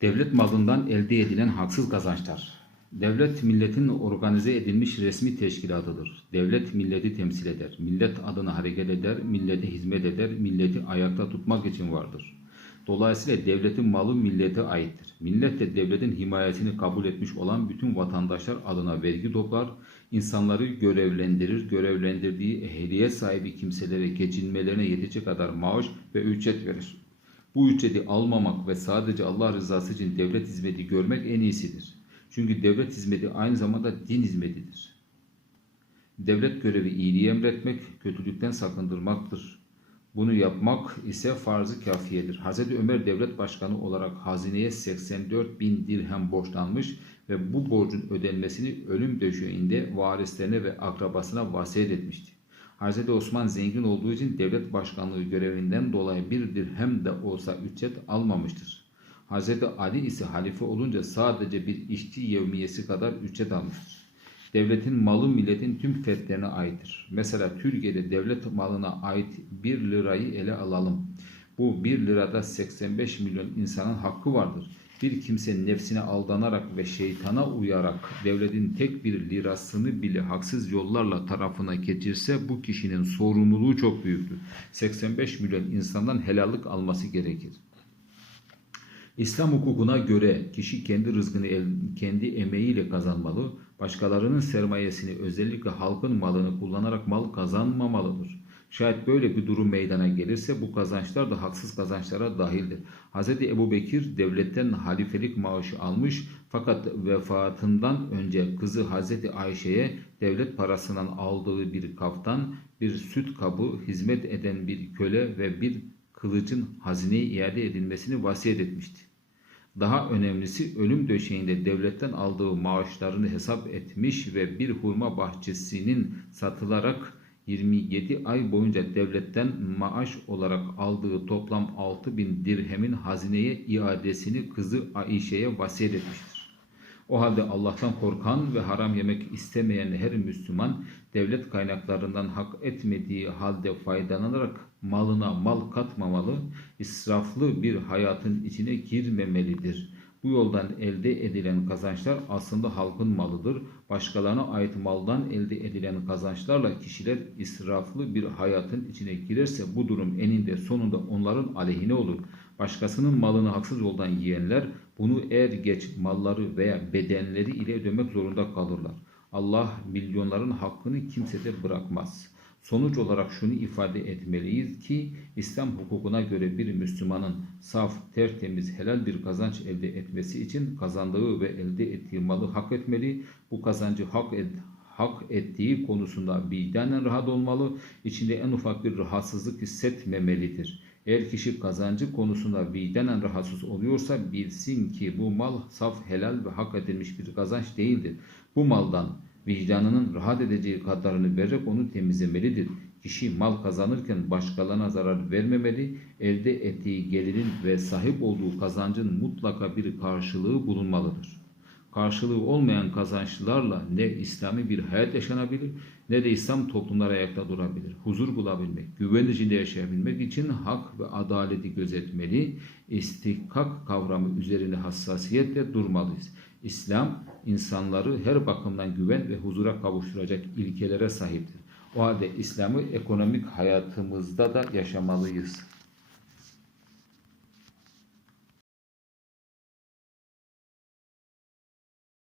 Devlet malından elde edilen haksız kazançlar. Devlet milletin organize edilmiş resmi teşkilatıdır. Devlet milleti temsil eder. Millet adına hareket eder, millete hizmet eder, milleti ayakta tutmak için vardır. Dolayısıyla devletin malı millete aittir. Millet de devletin himayesini kabul etmiş olan bütün vatandaşlar adına vergi toplar, insanları görevlendirir, görevlendirdiği ehliyet sahibi kimselere geçinmelerine yetecek kadar maaş ve ücret verir. Bu ücreti almamak ve sadece Allah rızası için devlet hizmeti görmek en iyisidir. Çünkü devlet hizmeti aynı zamanda din hizmetidir. Devlet görevi iyiliği emretmek, kötülükten sakındırmaktır. Bunu yapmak ise farz-ı kafiyedir. Hz. Ömer devlet başkanı olarak hazineye 84 bin dirhem borçlanmış ve bu borcun ödenmesini ölüm döşeğinde varislerine ve akrabasına vasiyet etmişti. Hz. Osman zengin olduğu için devlet başkanlığı görevinden dolayı bir dirhem de olsa ücret almamıştır. Hz. Ali ise halife olunca sadece bir işçi yevmiyesi kadar ücret almıştır. Devletin malı milletin tüm fertlerine aittir. Mesela Türkiye'de devlet malına ait 1 lirayı ele alalım. Bu 1 lirada 85 milyon insanın hakkı vardır. Bir kimse nefsine aldanarak ve şeytana uyarak devletin tek bir lirasını bile haksız yollarla tarafına geçirse bu kişinin sorumluluğu çok büyüktür. 85 milyon insandan helallik alması gerekir. İslam hukukuna göre kişi kendi rızkını kendi emeğiyle kazanmalı, başkalarının sermayesini özellikle halkın malını kullanarak mal kazanmamalıdır. Şayet böyle bir durum meydana gelirse bu kazançlar da haksız kazançlara dahildir. Hz. Ebu Bekir devletten halifelik maaşı almış fakat vefatından önce kızı Hz. Ayşe'ye devlet parasından aldığı bir kaftan, bir süt kabı, hizmet eden bir köle ve bir kılıcın hazineye iade edilmesini vasiyet etmişti. Daha önemlisi ölüm döşeğinde devletten aldığı maaşlarını hesap etmiş ve bir hurma bahçesinin satılarak 27 ay boyunca devletten maaş olarak aldığı toplam 6000 dirhemin hazineye iadesini kızı Aişe'ye vasiyet etmiştir. O halde Allah'tan korkan ve haram yemek istemeyen her Müslüman devlet kaynaklarından hak etmediği halde faydalanarak malına mal katmamalı, israflı bir hayatın içine girmemelidir. Bu yoldan elde edilen kazançlar aslında halkın malıdır. Başkalarına ait maldan elde edilen kazançlarla kişiler israflı bir hayatın içine girerse bu durum eninde sonunda onların aleyhine olur. Başkasının malını haksız yoldan yiyenler bunu er geç malları veya bedenleri ile ödemek zorunda kalırlar. Allah milyonların hakkını kimsede bırakmaz. Sonuç olarak şunu ifade etmeliyiz ki İslam hukukuna göre bir Müslümanın saf, tertemiz, helal bir kazanç elde etmesi için kazandığı ve elde ettiği malı hak etmeli. Bu kazancı hak et, hak ettiği konusunda vicdanen rahat olmalı, içinde en ufak bir rahatsızlık hissetmemelidir. Eğer kişi kazancı konusunda vicdanen rahatsız oluyorsa bilsin ki bu mal saf, helal ve hak edilmiş bir kazanç değildir. Bu maldan vicdanının rahat edeceği kadarını vererek onu temizlemelidir. Kişi mal kazanırken başkalarına zarar vermemeli, elde ettiği gelirin ve sahip olduğu kazancın mutlaka bir karşılığı bulunmalıdır. Karşılığı olmayan kazançlarla ne İslami bir hayat yaşanabilir ne de İslam toplumları ayakta durabilir. Huzur bulabilmek, güven içinde yaşayabilmek için hak ve adaleti gözetmeli, istihkak kavramı üzerine hassasiyetle durmalıyız. İslam insanları her bakımdan güven ve huzura kavuşturacak ilkelere sahiptir. O halde İslam'ı ekonomik hayatımızda da yaşamalıyız.